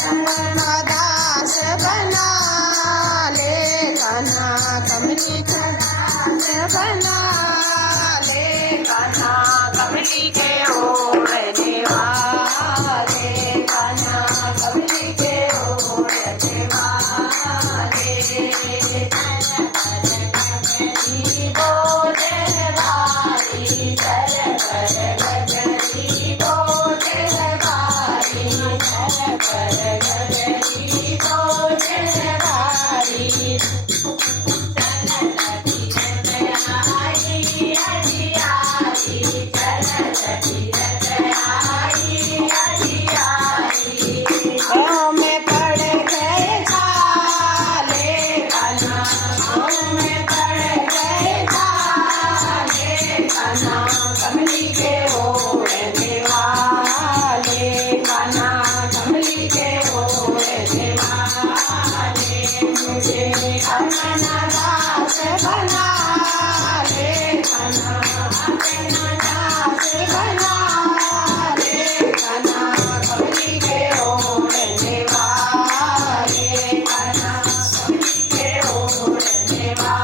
कान्हा दास बना ले, कान्हा कमली का दास बना ले, कान्हा कमली के ओढ़ने वाले, कान्हा कमली के ओढ़ने वाले। बोले बारी चल कर गगरी, बोले बारी चल कर गगरी, बोले बारी में पड़ गए काले, कान्हा में पड़ गए काले, कान्हा कमली के ओढ़ने वाले, कान्हा कमली के ओढ़ने वाले। मुझे अपना दास बना ले, कान्हा अपना दास बना ले, कान्हा